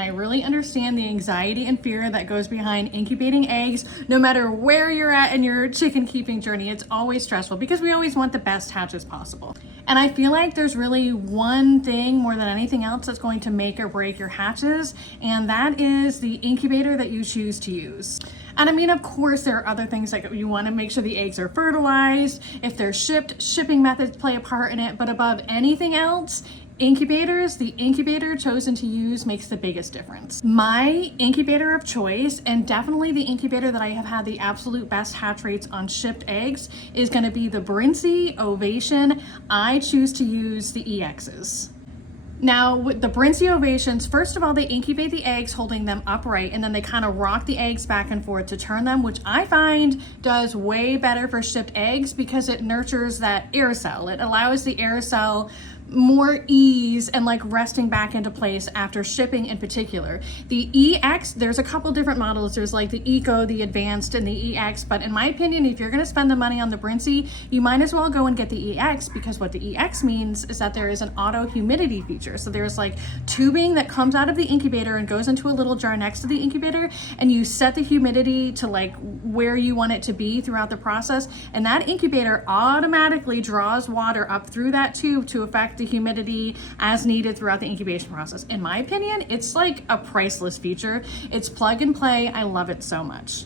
I really understand the anxiety and fear that goes behind incubating eggs. No matter where you're at in your chicken keeping journey, it's always stressful because we always want the best hatches possible. And I feel like there's really one thing more than anything else that's going to make or break your hatches, and that is the incubator that you choose to use. And I mean, of course, there are other things like you want to make sure the eggs are fertilized. If they're shipped, shipping methods play a part in it. But above anything else, incubators, the incubator chosen to use makes the biggest difference. My incubator of choice, and definitely the incubator that I have had the absolute best hatch rates on shipped eggs, is going to be the Brinsea Ovation. I choose to use the EXs. Now, with the Brinsea Ovations, first of all, they incubate the eggs holding them upright, and then they kind of rock the eggs back and forth to turn them, which I find does way better for shipped eggs because it nurtures that air cell. It allows the air cell more ease and like resting back into place after shipping in particular. The EX, there's a couple different models. There's like the Eco, the Advanced, and the EX, but in my opinion, if you're gonna spend the money on the Brinsea, you might as well go and get the EX, because what the EX means is that there is an auto humidity feature. So there's like tubing that comes out of the incubator and goes into a little jar next to the incubator, and you set the humidity to like where you want it to be throughout the process, and that incubator automatically draws water up through that tube to affect the humidity as needed throughout the incubation process. In my opinion, it's like a priceless feature. It's plug and play. I love it so much.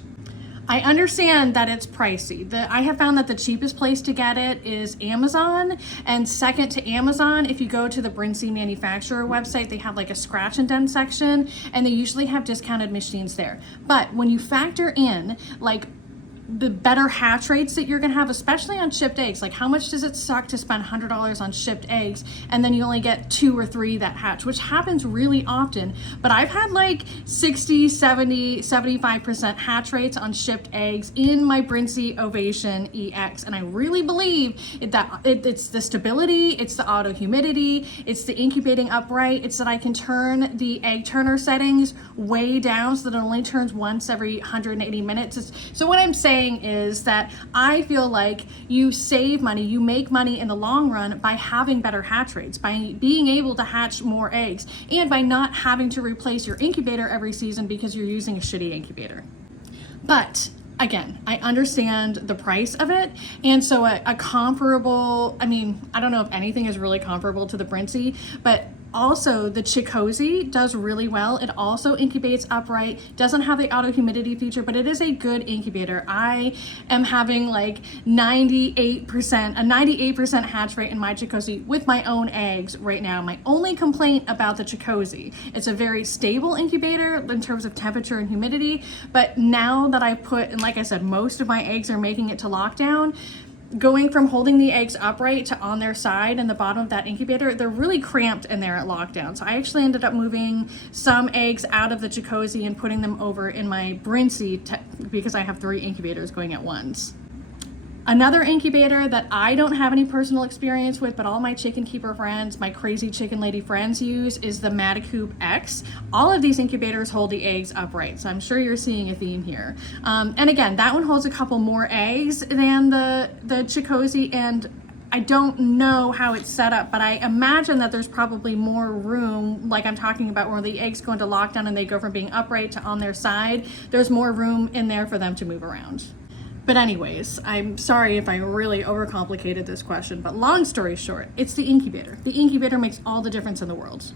I understand that it's pricey. I have found that the cheapest place to get it is Amazon, and second to Amazon, if you go to the Brinsea manufacturer website, they have like a scratch and dent section, and they usually have discounted machines there. But when you factor in like the better hatch rates that you're gonna have, especially on shipped eggs, like how much does it suck to spend $100 on shipped eggs and then you only get 2 or 3 that hatch, which happens really often. But I've had like 60, 70, 75% hatch rates on shipped eggs in my Brinsea Ovation EX, and I really believe it's the stability, it's the auto humidity, it's the incubating upright, it's that I can turn the egg turner settings way down so that it only turns once every 180 minutes. So what I'm saying is that I feel like you save money, you make money in the long run by having better hatch rates, by being able to hatch more eggs, and by not having to replace your incubator every season because you're using a shitty incubator. But again, I understand the price of it, and so a comparable, I mean, I don't know if anything is really comparable to the Brinsea, but also the Chicozy does really well. It also incubates upright, doesn't have the auto humidity feature, but it is a good incubator. I am having like 98% hatch rate in my Chicozy with my own eggs right now. My only complaint about the Chicozy, it's a very stable incubator in terms of temperature and humidity, but now that I put, and like I said, most of my eggs are making it to lockdown, going from holding the eggs upright to on their side in the bottom of that incubator, they're really cramped in there at lockdown. So I actually ended up moving some eggs out of the Chicozy and putting them over in my Brinsea because I have 3 incubators going at once. Another incubator that I don't have any personal experience with, but all my chicken keeper friends, my crazy chicken lady friends use, is the Metacoop X. All of these incubators hold the eggs upright, so I'm sure you're seeing a theme here. And again, that one holds a couple more eggs than the Chicozy, and I don't know how it's set up, but I imagine that there's probably more room, like I'm talking about, where the eggs go into lockdown and they go from being upright to on their side. There's more room in there for them to move around. But anyways, I'm sorry if I really overcomplicated this question, but long story short, it's the incubator. The incubator makes all the difference in the world.